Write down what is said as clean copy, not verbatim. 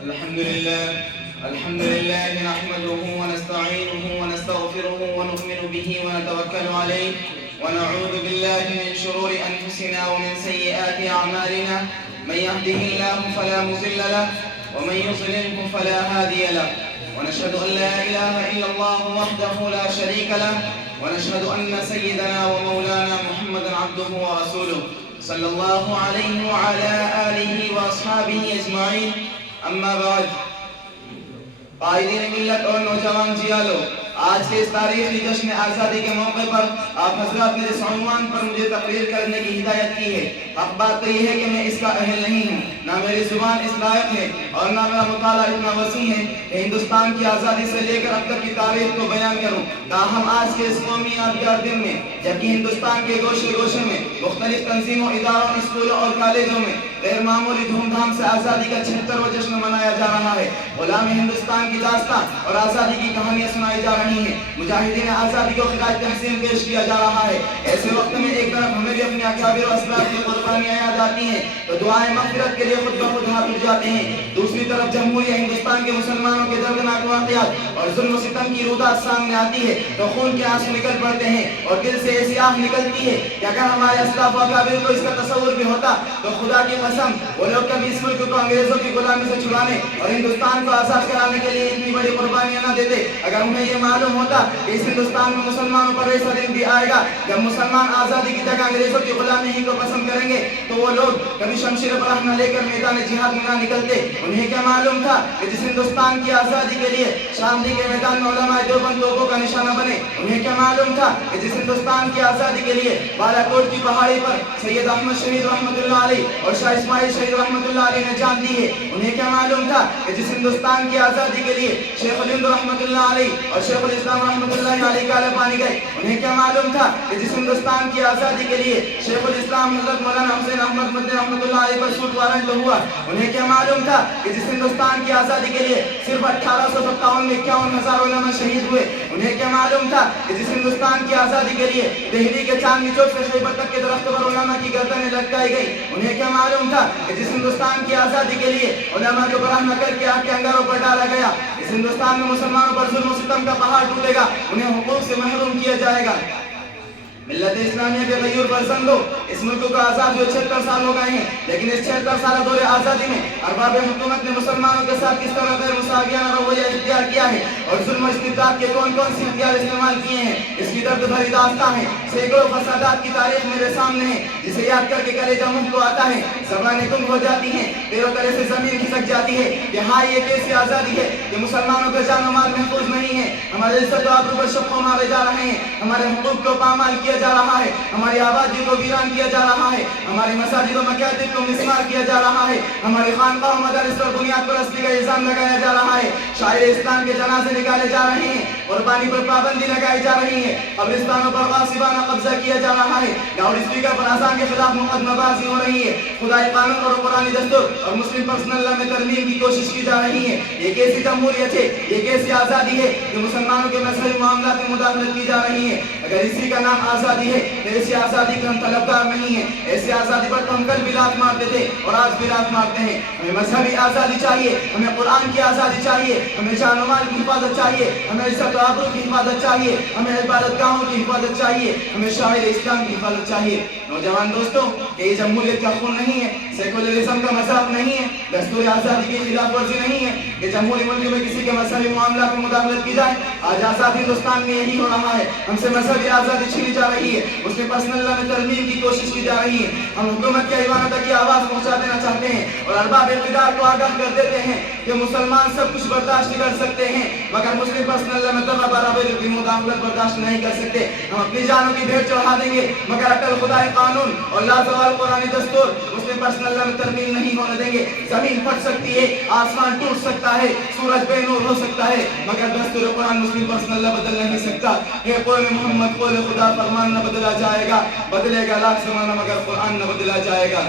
الحمد لله نحمده ونستعينه ونستغفره ونؤمن به ونتوكل عليه ونعوذ بالله من شرور أنفسنا ومن سيئات أعمالنا. من يهده الله فلا مضل له ومن يضلله فلا هادي له، ونشهد أن لا إله إلا الله وحده لا شريك له، ونشهد أن سيدنا ومولانا محمدا عبده ورسوله صلى الله عليه وعلى آله وأصحابه أجمعين. اما بعد، قائدین ملت اور نوجوان جیالو، آج کے اس تاریخی جشن آزادی کے موقع پر آپ حضرات نے جس عنوان پر مجھے تقریر کرنے کی ہدایت کی ہے، حق بات تو یہ ہے کہ میں اس کا اہل نہیں ہوں، نہ میری زبان اس لائق ہے اور نہ میرا مطالعہ اتنا وسیع ہے کہ ہندوستان کی آزادی سے لے کر اب تک کی تاریخ کو بیان کروں. تاہم آج کے اس قومی یادگار دن میں، جبکہ ہندوستان کے گوشے گوشے میں مختلف تنظیموں، اداروں، اسکولوں اور کالجوں میں غیر معمولی دھوم دھام سے آزادی کا 76واں جشن منایا جا رہا ہے. غلام ہندوستان کی داستان اور آزادی کی کہانیاں سنائی جا رہی ہیں. مجاہدین آزادی کو خراج تحسین پیش کیا جا رہا ہے. ایسے وقت میں ایک طرف ہمیں بھی اپنے اکابر و اسلاف کی قربانیاں یاد آتی ہیں تو دعائیں مغفرت کے لیے خود بخود ہاتھ اٹھ جاتے ہیں. دوسری طرف جمہوریہ ہندوستان کے مسلمانوں کے دردناک واقعات اور ظلم و ستم کی رودات سامنے آتی ہے تو خون کے آنسو نکل پڑتے ہیں اور دل سے ایسی آہ نکلتی ہے کہ اگر ہمارے اسلاف و اکابر کو اس کا تصور بھی ہوتا تو خدا کی قسم وہ لوگ کبھی اس ملک کو انگریزوں کی غلامی سے چھڑانے اور ہندوستان کو آزاد کرانے کے لیے اتنی بڑی قربانیاں نہ دیتے. اگر انہیں یہ معلوم ہوتا کہ اس ہندوستان میں مسلمانوں پر ایسا دن بھی آئے گا جب مسلمان آزادی کی جگہ انگریزوں کی غلامی ہی کو پسند کریں گے تو وہ لوگ کبھی شمشیر برہ نہ لے کر میدان جہاد میں نہ نکلتے. انہیں کیا معلوم تھا کہ جس ہندوستان کی آزادی کے لیے شاملی کے میدان میں علماء دیوبند توپوں کا نشانہ بنے، انہیں کیا معلوم تھا کہ جس ہندوستان کی آزادی کے لیے بالا کوٹ کی پہاڑی پر سید احمد شہید رحمۃ اللہ علیہ اور شاہ اسماعیل شہید رحمۃ اللہ علیہ نے جان دی ہے. انہیں کیا معلوم تھا کہ جس ہندوستان کی آزادی کے لیے شیخ الہند رحمۃ اللہ علیہ اور شیخ الاسلام رحمۃ اللہ علیہ کالے پانی گئے. انہیں کیا معلوم تھا کہ جس ہندوستان کی آزادی کے لیے شیخ الاسلام حضرت مولانا حسین احمد مدنی رحمۃ اللہ علیہ پر سوٹ وارنٹ ہوا. انہیں کیا معلوم تھا کہ جس ہندوستان کی آزادی کے لیے صرف 1857 میں 51,000 علماء شہید ہوئے. انہیں کیا معلوم تھا کہ جس ہندوستان کی آزادی کے لیے دہلی کے چاندنی چوک سے خیبر تک کے درخت پر علماء کی گردنیں لٹکائی گئی. انہیں کیا معلوم تھا کہ جس ہندوستان کی آزادی کے لیے علماء کو برہنہ نہ کر کے آگ کے انگاروں پر ڈالا گیا. اس ہندوستان میں مسلمانوں پر ظلم و ستم کا پہاڑ ٹوٹے گا، انہیں حقوق سے محروم کیا جائے گا. ملت اسلامیہ کے غیور فرزندوں، اس ملک کو آزاد ہوئے 76 سال ہو گئے ہیں، لیکن اس 76 سالہ دور آزادی میں ارباب حکومت نے مسلمانوں کے ساتھ کس طرح غیر مساویانہ رویہ اختیار کیا ہے اور ظلم و استبداد کے کون کون سے ہتھیار استعمال کیے ہیں، اس کی درد بھری داستان ہے. سینکڑوں فسادات کی تاریخ میرے سامنے ہے جسے یاد کر کے کلیجہ منہ کو آتا ہے، زبانیں گم ہو جاتی ہیں، پیروں تلے سے زمین کھسک جاتی ہے کہ ہاں یہ کیسی آزادی ہے کہ مسلمانوں کا جان و مال محفوظ نہیں ہے، ہمارے عزت و آبرو پر شق و مارے جا رہے ہیں، ہمارے حقوق کو پامال کیا جا رہا ہے، ہماری آبادی کو ویران کیا جا رہا ہے، ہماری مساجد و مکاتب کو مسمار کیا جا رہا ہے، ہماری خانقاہ و مدارس پر بنیاد پرستی کا الزام لگایا جا رہا ہے، شاعر اسلام کے جنازے نکالے جا رہے ہیں، قربانی پر پابندی لگائی جا رہی ہے، قبرستانوں پر غاصبانہ قبضہ کیا جا رہا ہے، لاؤڈ اسپیکر پر اذان کے خلاف مقدمہ بازی ہو رہی ہے، خدائی قانون اور قرآنی دستور اور مسلم پرسنل لا میں ترمیم کی کوشش کی جا رہی ہے. یہ کیسی جمہوریت ہے، یہ کیسی آزادی ہے کہ مسلمانوں کے مذہبی معاملات میں مداخلت کی جا رہی ہے. اگر اسی کا نام آزادی ہے تو ایسی آزادی کے ہم طلبگار نہیں ہیں. ایسی آزادی پر تو ہم کل بھی لات مارتے تھے اور آج بھی لات مارتے ہیں. ہمیں مذہبی آزادی چاہیے، ہمیں قرآن کی آزادی چاہیے، ہمیں جان و مال کی حفاظت چاہیے، ہمیں عزت و آبرو کی حفاظت چاہیے، ہمیں عبادت گاہوں کی حفاظت چاہیے، ہمیں شاعر اسلام کی حفاظت چاہیے. نوجوان دوستوں، کہ یہ جمہوریت کا خون نہیں ہے، سیکولرزم کا مذاق نہیں ہے، دستور آزادی کی خلاف ورزی نہیں ہے کہ جمہوری ملک میں کسی کے مذہبی معاملات میں مداخلت کی جائے. آج آزاد ہندوستان میں یہی ہو رہا ہے، ہم سے مذہبی آزادی چھینی جا رہی ہے، اس میں پرسنل لا میں ترمیم کی کوشش کی جا رہی ہے. ہم حکومت کے ایوانوں تک کی آواز پہنچا دینا چاہتے ہیں اور ارباب اقتدار کو آگاہ کر دیتے ہیں کہ مسلمان سب کچھ برداشت کر سکتے ہیں مگر مسلم پرسنل لا میں برابری کی مداخلت برداشت نہیں کر سکتے. ہم اپنی جانوں کی بھیٹ چڑھا دیں گے مگر عقل خدائی قانون اور لازوال قرآنی دستور مسلم پرسنل لا میں ترمیم نہیں ہونے دیں گے. زمین پھٹ سکتی ہے، آسمان ٹوٹ سکتا ہے، سورج بے نور ہو سکتا ہے مگر دستور قرآن مسلم پرسنل لا بدل نہیں سکتا. یہ قول محمد قول خدا فرمان نہ بدلا جائے گا، بدلے گا لاکھ زمانہ مگر قرآن نہ بدلا جائے گا.